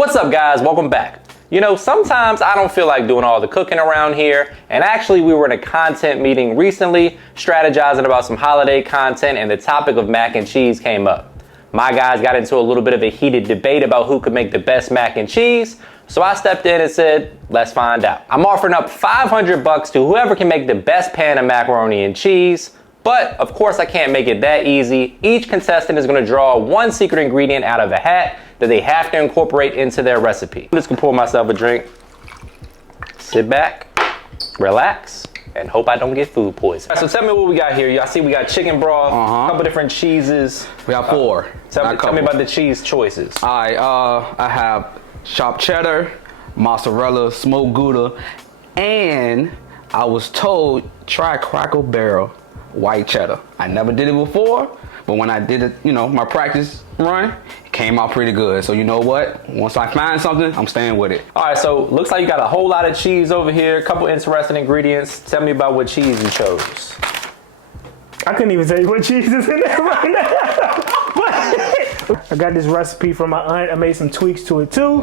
What's up guys, welcome back. You know, sometimes I don't feel like doing all the cooking around here, and actually we were in a content meeting recently strategizing about some holiday content, and the topic of mac and cheese came up. My guys got into a little bit of a heated debate about who could make the best mac and cheese, so I stepped in and said, let's find out. I'm offering up $500 to whoever can make the best pan of macaroni and cheese, but of course I can't make it that easy. Each contestant is gonna draw one secret ingredient out of a hat that they have to incorporate into their recipe. I'm just gonna pour myself a drink, sit back, relax, and hope I don't get food poisoning. So tell me what we got here. Y'all see we got chicken broth, a couple different cheeses. We got four. Tell me about the cheese choices. All right, I have chopped cheddar, mozzarella, smoked Gouda, and I was told try Cracker Barrel white cheddar. I never did it before, but when I did it, you know, my practice run, it came out pretty good. So you know what? Once I find something, I'm staying with it. All right, so looks like you got a whole lot of cheese over here, a couple interesting ingredients. Tell me about what cheese you chose. I couldn't even tell you what cheese is in there right now. I got this recipe from my aunt. I made some tweaks to it too,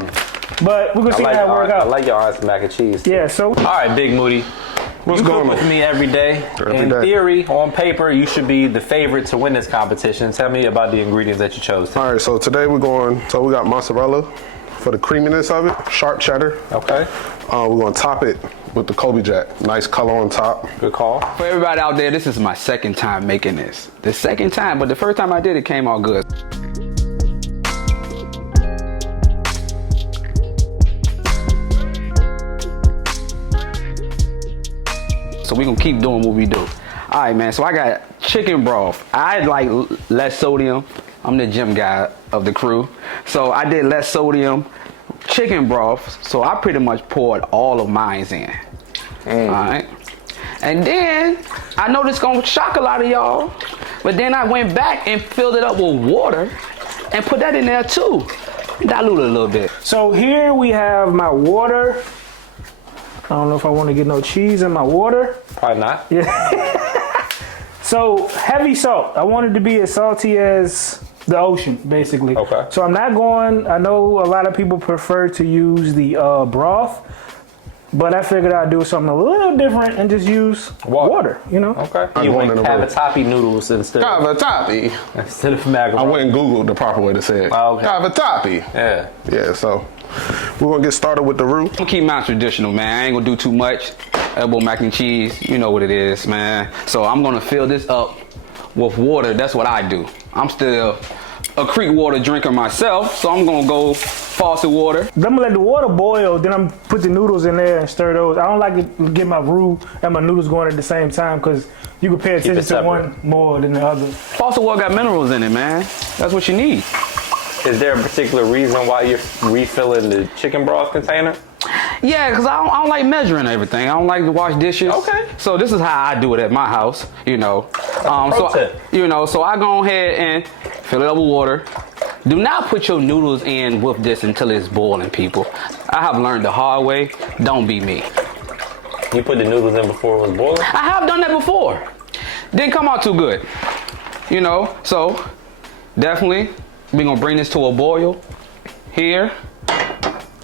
but we're gonna see how it works out. I like your aunt's mac and cheese too. Yeah, so. All right, Big Moody. What's you going cook on? with me every day. In theory, on paper, you should be the favorite to win this competition. Tell me about the ingredients that you chose today. All right, so today we got mozzarella for the creaminess of it, sharp cheddar. Okay. We're gonna top it with the Kobe Jack. Nice color on top. Good call. For everybody out there, this is my second time making this. The second time, but the first time I did it came out good. So we're gonna keep doing what we do. All right, man, so I got chicken broth. I like less sodium. I'm the gym guy of the crew. So I did less sodium chicken broth. So I pretty much poured all of mine in. All right. And then I know this gonna shock a lot of y'all, but then I went back and filled it up with water and put that in there too. Dilute it a little bit. So here we have my water. I don't know if I want to get no cheese in my water. Probably not. Yeah. So heavy salt. I want it to be as salty as the ocean, basically. Okay. So I'm not going, I know a lot of people prefer to use the broth, but I figured I'd do something a little different and just use water, you know? Okay. You went cavatappi noodles instead of macaroni. I went and Googled the proper way to say it. Oh, okay. Cavatappi. Yeah. Yeah, so we're gonna get started with the roux. I'm gonna keep mine traditional, man. I ain't gonna do too much. Elbow mac and cheese, you know what it is, man. So I'm gonna fill this up with water. That's what I do. I'm still a creek water drinker myself, so I'm gonna go faucet water. I'm gonna let the water boil, then I'm put the noodles in there and stir those. I don't like to get my roux and my noodles going at the same time because you can pay attention to one more than the other. Faucet water got minerals in it, man. That's what you need. Is there a particular reason why you're refilling the chicken broth container? Yeah, because I don't like measuring everything. I don't like to wash dishes. Okay. So this is how I do it at my house, you know. So I go ahead and fill it up with water. Do not put your noodles in with this until it's boiling, people. I have learned the hard way. Don't be me. You put the noodles in before it was boiling? I have done that before. Didn't come out too good. You know, so definitely we're gonna bring this to a boil here.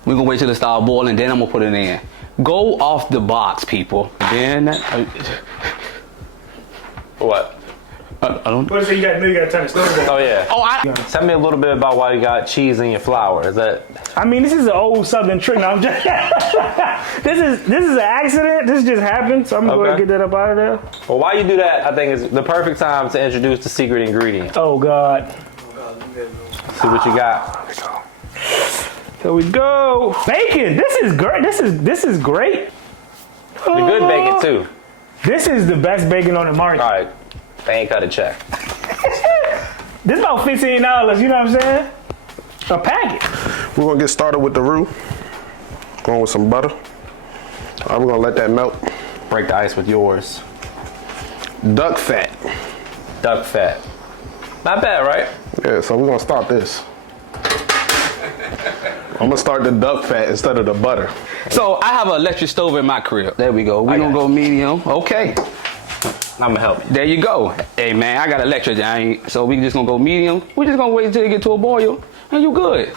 We're gonna wait till it starts boiling, then I'm gonna put it in. Go off the box, people. Then What? I don't. What is it? You got to turn the stove on. Oh yeah. Oh, Tell me a little bit about why you got cheese in your flour. Is that? I mean, this is an old Southern trick. No, I'm just. this is an accident. This just happened, so I'm gonna go ahead and get that up out of there. Well, why you do that? I think is the perfect time to introduce the secret ingredient. Oh God. See what you got. Here we go. Bacon. This is great. This is great. The good bacon too. This is the best bacon on the market. All right. They ain't cut a check. This is about $15. You know what I'm saying? A packet. We're gonna get started with the roux. Going with some butter. All right, we're gonna let that melt. Break the ice with yours. Duck fat. Duck fat. Not bad, right? Yeah, so we're gonna start this. I'm gonna start the duck fat instead of the butter. so I have an electric stove in my crib. There we go. We're gonna go medium. Okay. I'm gonna help you. There you go. Hey man, I got electric. So we just gonna go medium. We just gonna wait until it get to a boil, and you good.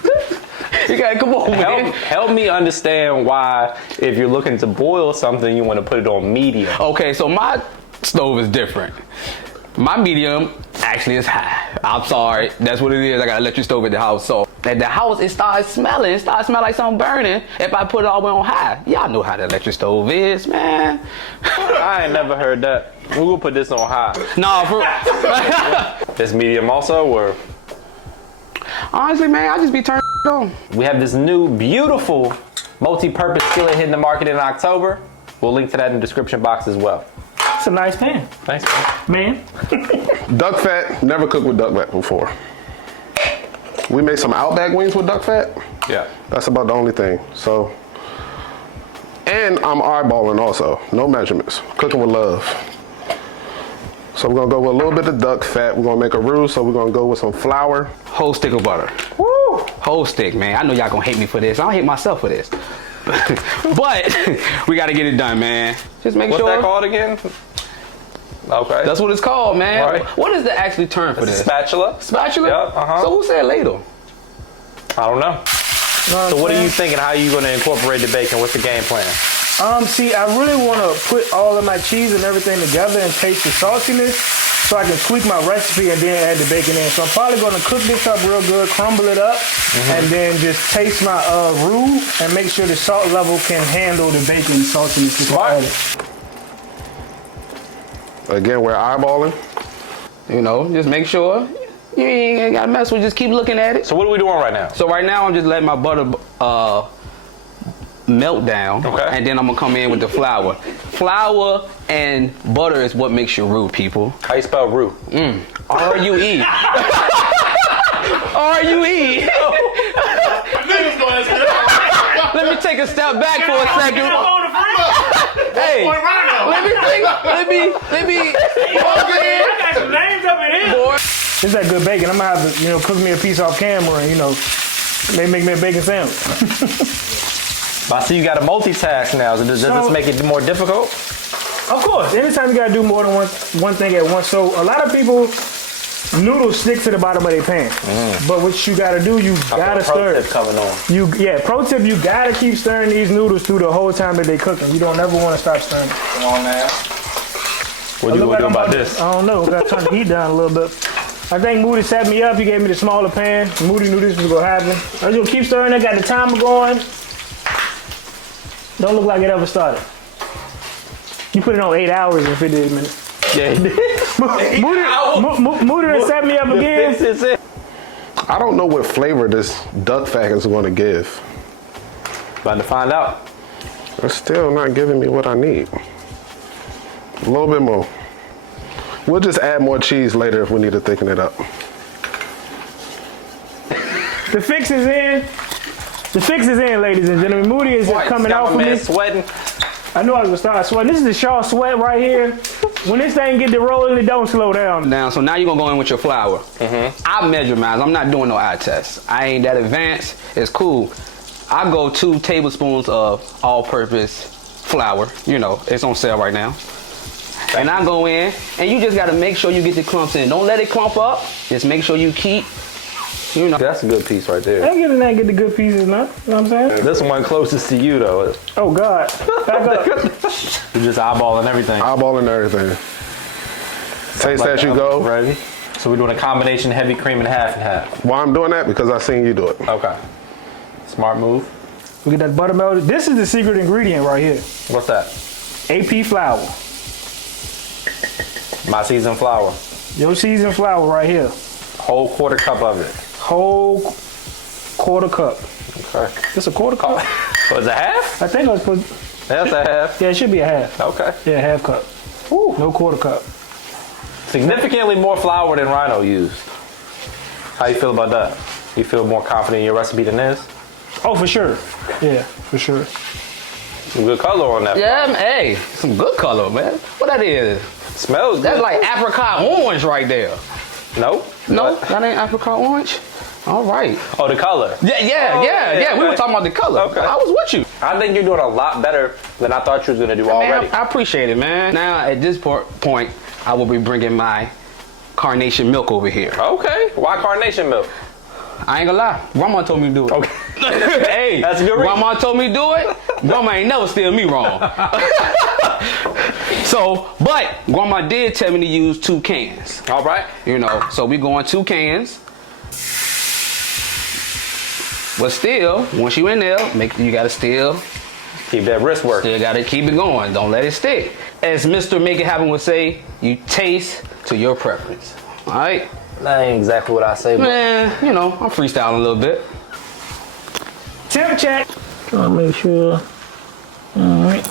You gotta come on, man. Help me understand why, if you're looking to boil something, you want to put it on medium. Okay, so my stove is different. My medium actually is high. I'm sorry, that's what it is. I got an electric stove at the house, so at the house it starts smelling. It starts smelling like something burning if I put it all the way on high. Y'all know how the electric stove is, man. I ain't never heard that. We will put this on high. No, for This medium also, or honestly, man, I just be turning on. we have this new beautiful multi-purpose skillet hitting the market in October. We'll link to that in the description box as well. It's a nice pan, Thanks, man. man. Duck fat, never cooked with duck fat before. We made some Outback wings with duck fat. Yeah. That's about the only thing. So, and I'm eyeballing also, no measurements, cooking with love. So we're gonna go with a little bit of duck fat. We're gonna make a roux, so we're gonna go with some flour. Whole stick of butter. Woo! Whole stick, man. I know y'all gonna hate me for this. I don't hate myself for this. But we gotta get it done, man. Just make What's sure. that called again? Okay. That's what it's called, man. Right. What is the actually term for It's a this? spatula. Spatula? Yep, uh-huh. So who said ladle? I don't know. So what are you thinking? How are you gonna incorporate the bacon? What's the game plan? See, I really want to put all of my cheese and everything together and taste the saltiness so I can tweak my recipe and then add the bacon in. So I'm probably going to cook this up real good, crumble it up, and then just taste my roux and make sure the salt level can handle the bacon saltiness before I add it. Again, we're eyeballing. You know, just make sure. You ain't gotta mess with it. Just keep looking at it. So what are we doing right now? So right now I'm just letting my butter melt down. Okay. And then I'm gonna come in with the flour. Flour and butter is what makes your roux, people. How you spell roux? R-U-E. R-U-E. Let me take a step back for a second. Hey, let me. I got some names up in here. Boy. It's that good bacon. I'm gonna have to, cook me a piece off camera and, maybe make me a bacon sandwich. I see you got to multitask now. So does this make it more difficult? Of course, anytime you gotta do more than one thing at once. So a lot of people, noodles stick to the bottom of their pan. But what you gotta do, you gotta stir. Coming on. Pro tip, you gotta keep stirring these noodles through the whole time that they cooking. You don't ever want to stop stirring. Come on, man. What you gonna do about this? I don't know. We gotta turn the heat down a little bit. I think Moody set me up. He gave me the smaller pan. Moody knew this was gonna happen. I was gonna keep stirring. I got the timer going. Don't look like it ever started. You put it on 8 hours and 58 minutes. Yeah. Moody done set me up again. This is it. I don't know what flavor this duck fat is going to give. About to find out. It's still not giving me what I need. A little bit more. We'll just add more cheese later if we need to thicken it up. The fix is in. The fix is in, ladies and gentlemen. Moody is just coming out for me. Sweating. I knew I was gonna start sweating. This is the Shaw sweat right here. When this thing get to rolling, it don't slow down. Now, so now you're gonna go in with your flour. I measure mine. I'm not doing no eye tests. I ain't that advanced. It's cool. I go 2 tablespoons of all-purpose flour. It's on sale right now. And I go in, and you just gotta make sure you get the clumps in. Don't let it clump up. Just make sure you keep, That's a good piece right there. I ain't getting that, get the good pieces now. You know what I'm saying? This one closest to you though. Oh God. Back up. You're just eyeballing everything. Eyeballing everything. Taste as you go. Ready? So we're doing a combination heavy cream and half. Why I'm doing that? Because I seen you do it. Okay. Smart move. We get that butter melted. This is the secret ingredient right here. What's that? AP flour. My seasoned flour. Your seasoned flour right here. Whole quarter cup of it. Whole quarter cup. Okay. This a quarter cup? Was it half? I think I was put. That's a half. Yeah, it should be a half. Okay. Yeah, half cup. Ooh. No quarter cup. Significantly more flour than Rhino used. How you feel about that? You feel more confident in your recipe than this? Oh, for sure. Yeah, for sure. Some good color on that. Yeah, hey, some good color, man. What that is? Smells good. That's like apricot orange right there. Nope. No, What? that ain't apricot orange. All right. Oh, the color. Yeah. We were talking about the color. Okay. I was with you. I think you're doing a lot better than I thought you was gonna do already. Man, I appreciate it, man. Now, at this point, I will be bringing my carnation milk over here. Okay. Why carnation milk? I ain't gonna lie. Grandma told me to do it. Okay. Hey, That's a good reason. Grandma told me to do it. Grandma ain't never steer me wrong. So, but Grandma did tell me to use 2 cans. All right. You know, so we going 2 cans. But still, once you in there, you gotta still Keep that wrist work. still gotta keep it going. Don't let it stick. As Mr. Make It Happen would say, you taste to your preference. All right. That ain't exactly what I say, but Man, you know, I'm freestyling a little bit. Temp check. Trying to make sure. All right.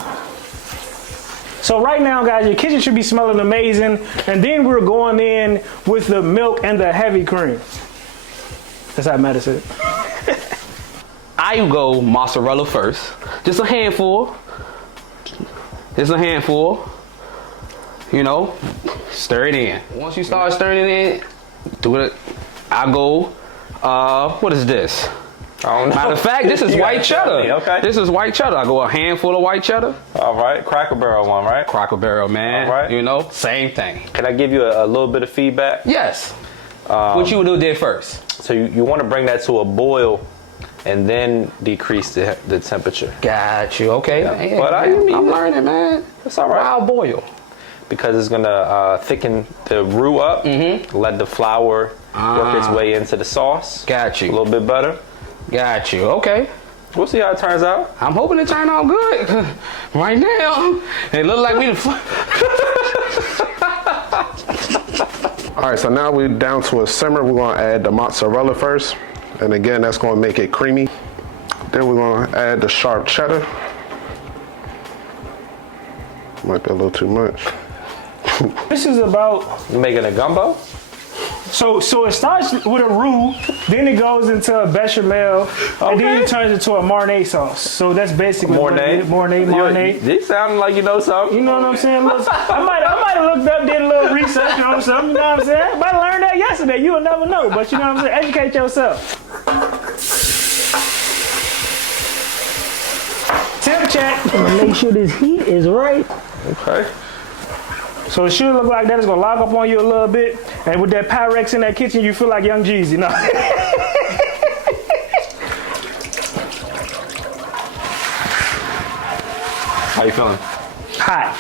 So right now, guys, your kitchen should be smelling amazing. And then we're going in with the milk and the heavy cream. That's how Matt said. I go mozzarella first. Just a handful. Just a handful. You know, stir it in. Once you start stirring it in, do it. I go, what is this? I don't know. Matter of fact, this is You white gotta tell cheddar. me, okay. This is white cheddar. I go a handful of white cheddar. All right. Cracker Barrel one, right? Cracker Barrel, man. All right. You know, same thing. Can I give you a little bit of feedback? Yes. What you did first? So you want to bring that to a boil and then decrease the temperature. Got you. Okay. Yeah. Hey, But I'm learning, man. It's all right. Wild boil. Because it's gonna thicken the roux up, let the flour work its way into the sauce. Got A you. little bit better. Got you. Okay. We'll see how it turns out. I'm hoping it turned out good. Right now, it look like we. All right, so now we're down to a simmer. We're gonna add the mozzarella first. And again, that's gonna make it creamy. Then we're gonna add the sharp cheddar. Might be a little too much. This is about, You making a gumbo? so it starts with a roux, then it goes into a bechamel, and then it turns into a marinade sauce. So that's basically what it is. Marinade. You sounding like you know something. You know what I'm saying? I might have looked up, did a little research on something, you know what I'm saying? I might have learned that yesterday. You will never know, but you know what I'm saying? Educate yourself. Temp check. I'm gonna make sure this heat is right. Okay. So it should look like that. It's gonna lock up on you a little bit. And with that Pyrex in that kitchen, you feel like Young Jeezy, you know? How you feeling? Hot.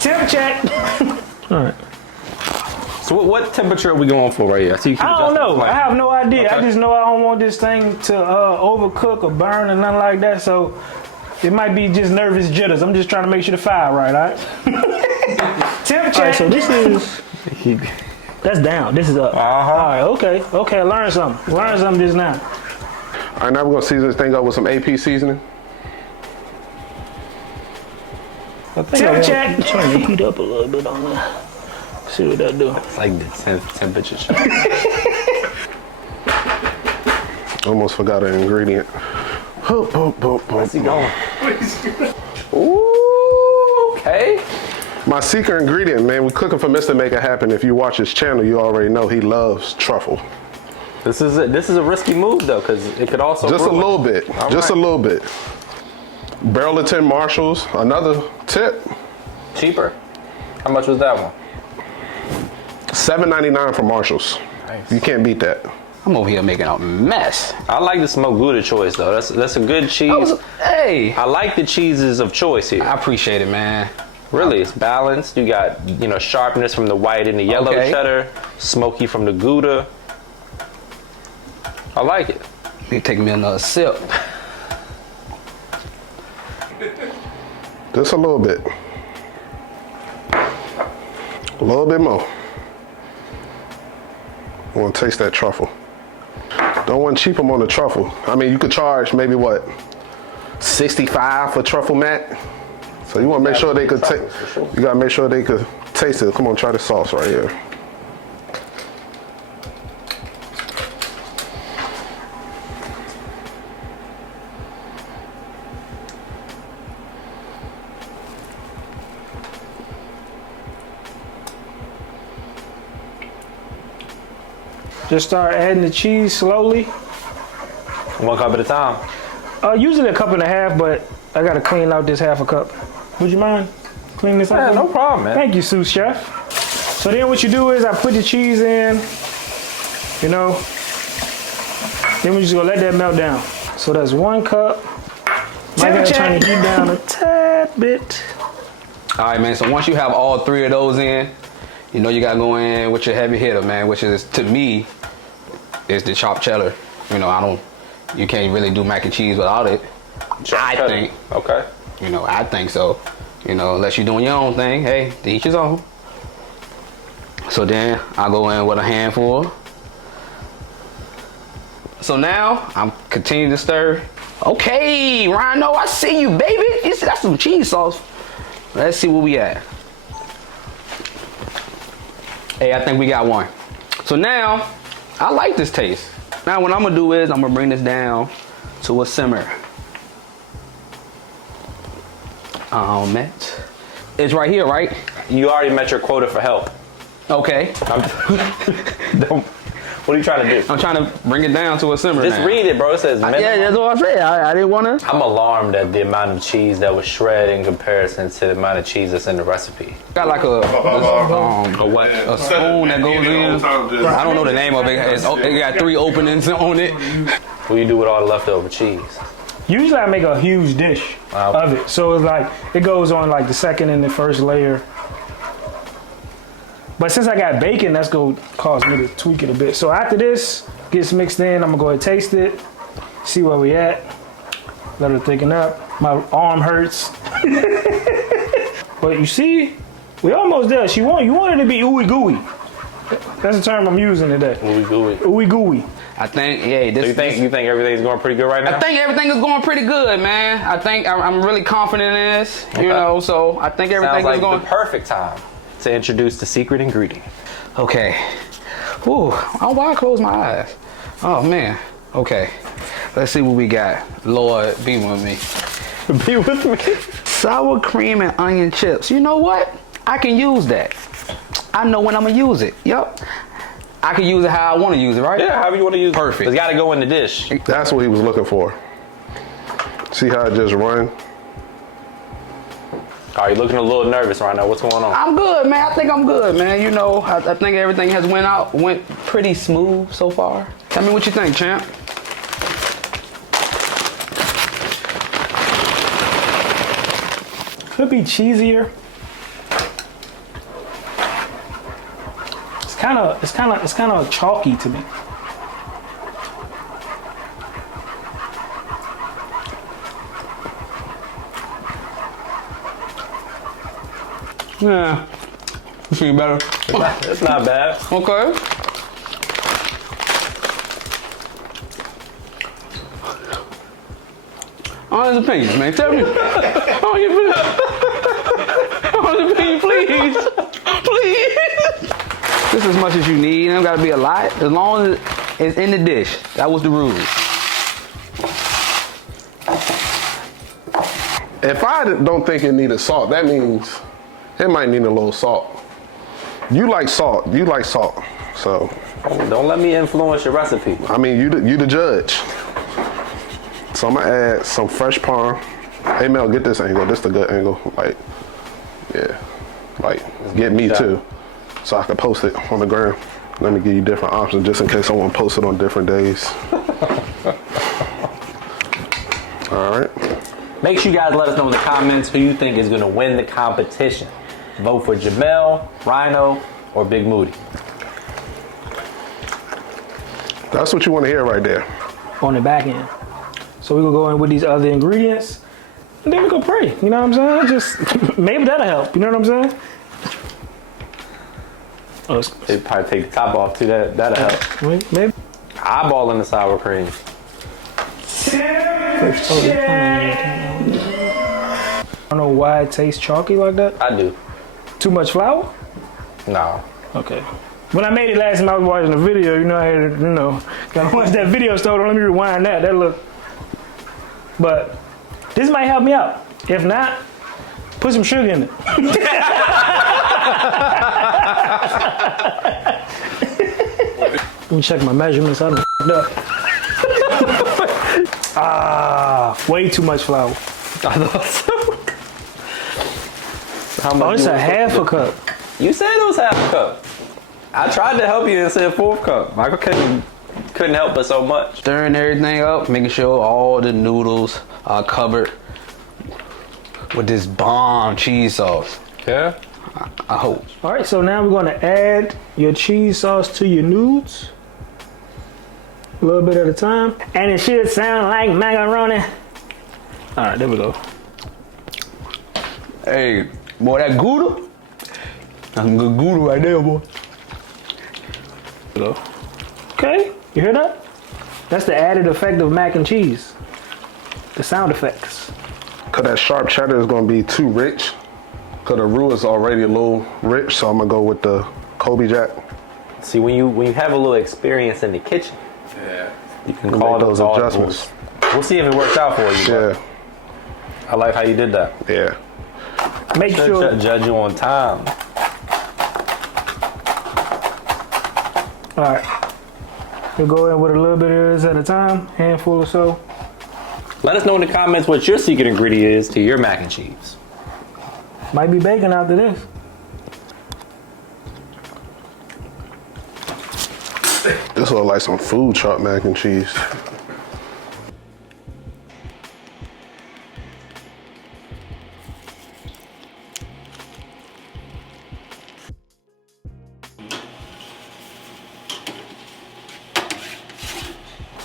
Temp check. All right. So what temperature are we going for right here? So you keep I don't adjusting the know. flame. I have no idea. Okay. I just know I don't want this thing to overcook or burn or nothing like that. So it might be just nervous jitters. I'm just trying to make sure the fire right, all right? Temp check. All right, so this is, that's down. This is up. All right, okay. Okay, learn something. Learn something just now. All right, now we're gonna season this thing up with some AP seasoning. Temp check. Turn the heat up a little bit on that. See what that do. It's like the temperature check. Almost forgot an ingredient. Where's he going? Ooh, okay. My secret ingredient, man, we're cooking for Mr. Make It Happen. If you watch his channel, you already know he loves truffle. This is a risky move though, because it could also Just a ruin. little bit. All Just right. a little bit. Burlington Marshalls, another tip. Cheaper. How much was that one? $7.99 from Marshalls. Nice. You can't beat that. I'm over here making a mess. I like the smoked Gouda choice though. That's a good cheese. Hey, I like the cheeses of choice here. I appreciate it, man. Really, it's balanced. You got, sharpness from the white and the yellow Okay. cheddar, smoky from the Gouda. I like it. You take me another sip. Just a little bit. A little bit more. I want to taste that truffle. Don't want to cheap them on the truffle. I mean, you could charge maybe what, $65 for truffle mat. So you want to make sure they could take. You gotta make sure they could taste it. Come on, try the sauce right here. Just start adding the cheese slowly. 1 cup at a time. Usually a cup and a half, but I gotta clean out this half a cup. Would you mind cleaning this Yeah, out? no problem, man. Thank you, sous chef. So then what you do is I put the cheese in, Then we're just gonna let that melt down. So that's 1 cup. Might gotta turn the heat down a tad bit. All right, man. So once you have all 3 of those in, you know you gotta go in with your heavy hitter, man, which is, to me, is the chopped cheddar. You know, you can't really do mac and cheese without it. I think. Okay. You know, I think so. You know, unless you're doing your own thing, hey, to each his own. So then I go in with a handful. So now I'm continuing to stir. Okay, Rhino, I see you, baby. That's some cheese sauce. Let's see where we at. Hey, I think we got one. So now, I like this taste. Now what I'm gonna do is I'm gonna bring this down to a simmer. Met. It's right here, right? You already met your quota for help. Okay. What are you trying to do? I'm trying to bring it down to a simmer. Just now. read it, bro. It says minimum. Yeah, that's what I said. I didn't want to. I'm alarmed at the amount of cheese that was shredded in comparison to the amount of cheese that's in the recipe. Got like a spoon that goes in. I don't know the name of it. It got 3 openings on it. What do you do with all the leftover cheese? Usually I make a huge dish of it. So it's like, it goes on like the second and the first layer. But since I got bacon, that's going to cause me to tweak it a bit. So after this gets mixed in, I'm going to go ahead and taste it, see where we at. Let it thicken up. My arm hurts. But you see, we almost there. You want it to be ooey gooey. That's the term I'm using today. Ooey gooey. Ooey gooey. I think, yeah. So you think everything's going pretty good right now? I think everything is going pretty good, man. I think I'm really confident in this, you know, so I think everything Sounds is going. the perfect time to introduce the secret ingredient. Okay. Ooh, why I close my eyes? Oh, man. Okay. Let's see what we got. Lord, be with me. Be with me. Sour cream and onion chips. You know what? I can use that. I know when I'm going to use it. Yep. I can use it how I want to use it, right? Yeah, however you want to use it. Perfect. It's got to go in the dish. That's what he was looking for. See how it just run? Are you looking a little nervous right now? What's going on? I'm good, man. I think I'm good, man. You know, I think everything has went pretty smooth so far. Tell me what you think, champ. Could be cheesier. It's kind of chalky to me. Yeah. You see better? It's not bad. Okay. Honest opinion, man. Tell me. Honest opinion, please. Please. This is as much as you need. It don't gotta be a lot. As long as it's in the dish. That was the rule. If I don't think it needed salt, that means it might need a little salt. You like salt. You like salt. So. Don't let me influence your recipe. I mean, you the judge. So I'm gonna add some fresh parm. Hey Mel, get this angle. This the good angle. Like, yeah. Like, get me too. So I can post it on the gram. Let me give you different options just in case I want to post it on different days. All right. Make sure you guys let us know in the comments who you think is going to win the competition. Vote for Jamel, Rhino, or Big Moody. That's what you want to hear right there. On the back end. So we're going to go in with these other ingredients. And then we're going to pray. You know what I'm saying? Just maybe that'll help. You know what I'm saying? Oh, They probably take the top off too. That'll help. Maybe. Eyeballing the sour cream. I don't know why it tastes chalky like that. I do. Too much flour? No. Okay. When I made it last time, I was watching the video. You know, I had, gotta watch that video. So let me rewind that. That look. But this might help me out. If not, put some sugar in it. Let me check my measurements. I done f***ed up. Way too much flour. How much? Oh, it's a half a cup. You said it was half a cup. I tried to help you and said 4th cup. Michael couldn't couldn't help but so much. Stirring everything up, making sure all the noodles are covered with this bomb cheese sauce. Yeah. I hope. All right, so now we're gonna add your cheese sauce to your noodles. A little bit at a time. And it should sound like macaroni. All right, there we go. Hey, boy, that Gouda. That's some good Gouda right there, boy. There we go. Okay, you hear that? That's the added effect of mac and cheese. The sound effects. Cause that sharp cheddar is gonna be too rich. Cause the roux is already a little rich, so I'm gonna go with the Kobe Jack. See, when you have a little experience in the kitchen, you can call Make those those adjustments. audibles. We'll see if it works out for you. Bro. Yeah, I like how you did that. yeah. Make sure. Judge you on time. All right. We'll go in with a little bit of this at a time, handful or so. Let us know in the comments what your secret ingredient is to your mac and cheese. Might be bacon after this. This looks like some food truck mac and cheese.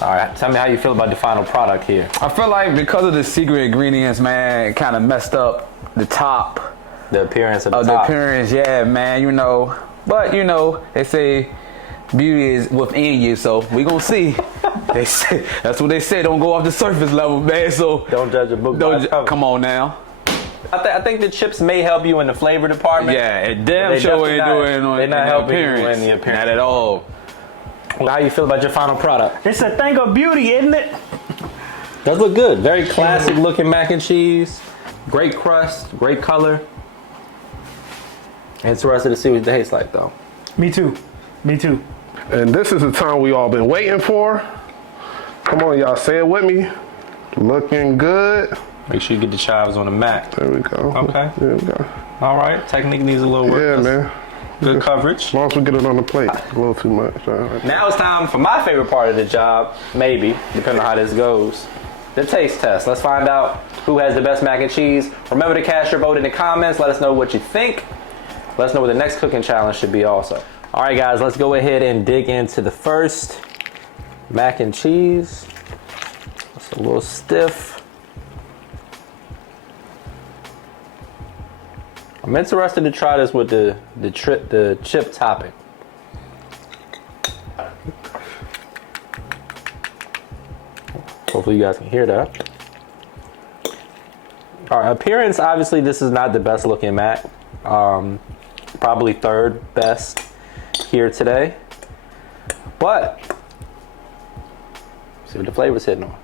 All right, tell me how you feel about the final product here. I feel like because of the secret ingredients, man, it kind of messed up the top The appearance of the of top. the appearance. Yeah, man, you know. But, you know, they say beauty is within you, so we gonna see. They say, that's what they say, don't go off the surface level, man, so. Don't judge a book by its cover. Come on now. I think the chips may help you in the flavor department. Yeah, it They damn sure definitely ain't not- doing on they're not the helping you appearance. in the appearance. Not at all. Well, how you feel about your final product? It's a thing of beauty, isn't it? Does look good. Very classic looking mac and cheese. Great crust, great color. Interested to see what it tastes like though. Me too. Me too. And this is the time we all been waiting for. Come on, y'all, say it with me. Looking good. Make sure you get the chives on the mac. There we go. Okay. There we go. All right. Technique needs a little work. Yeah, That's man. Good coverage. As long as we get it on the plate. A little too much. Now it's time for my favorite part of the job, maybe, depending on how this goes. The taste test. Let's find out who has the best mac and cheese. Remember to cast your vote in the comments. Let us know what you think. Let us know what the next cooking challenge should be also. All right, guys, let's go ahead and dig into the first mac and cheese. It's a little stiff. I'm interested to try this with the chip topping. Hopefully you guys can hear that. All right, appearance, obviously this is not the best looking mac. Probably third best here today. But, see what the flavor's hitting on.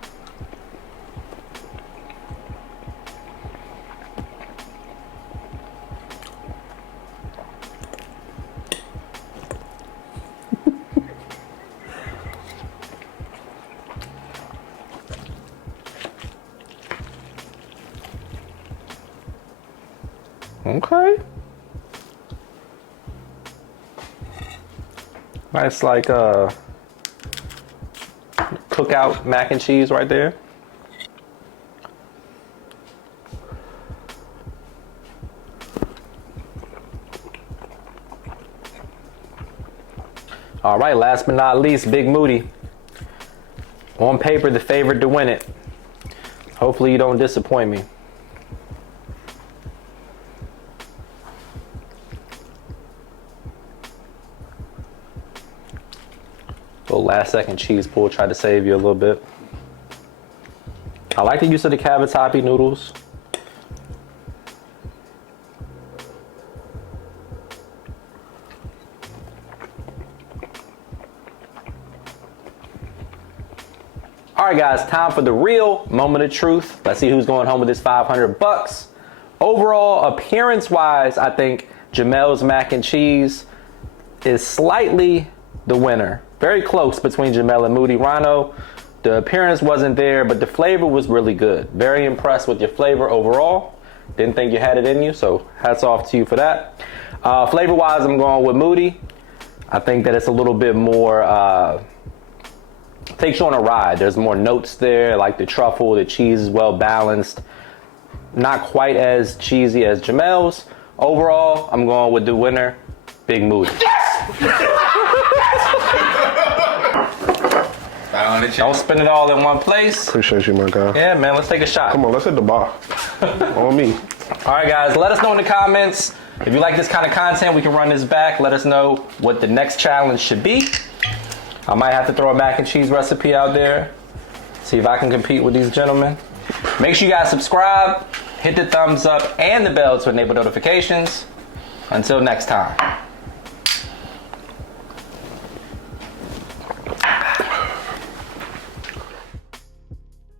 Okay. Nice, like cookout mac and cheese right there. All right, last but not least, Big Moody. On paper, the favorite to win it. Hopefully you don't disappoint me. Little last second cheese pull, tried to save you a little bit. I like the use of the cavatappi noodles. All right, guys, time for the real moment of truth. Let's see who's going home with this 500 bucks. Overall, appearance-wise, I think Jamel's mac and cheese is slightly the winner. Very close between Jamel and Moody. Rhino, the appearance wasn't there, but the flavor was really good. Very impressed with your flavor overall. Didn't think you had it in you, so hats off to you for that. Flavor-wise, I'm going with Moody. I think that it's a little bit more takes you on a ride. There's more notes there, like the truffle, the cheese is well balanced. Not quite as cheesy as Jamel's. Overall, I'm going with the winner, Big Moody. Don't spend it all in one place. Appreciate you, my guy. Yeah, man, let's take a shot. Come on, let's hit the bar. On me. All right, guys, let us know in the comments. If you like this kind of content, we can run this back. Let us know what the next challenge should be. I might have to throw a mac and cheese recipe out there. See if I can compete with these gentlemen. Make sure you guys subscribe, hit the thumbs up and the bell to enable notifications. Until next time.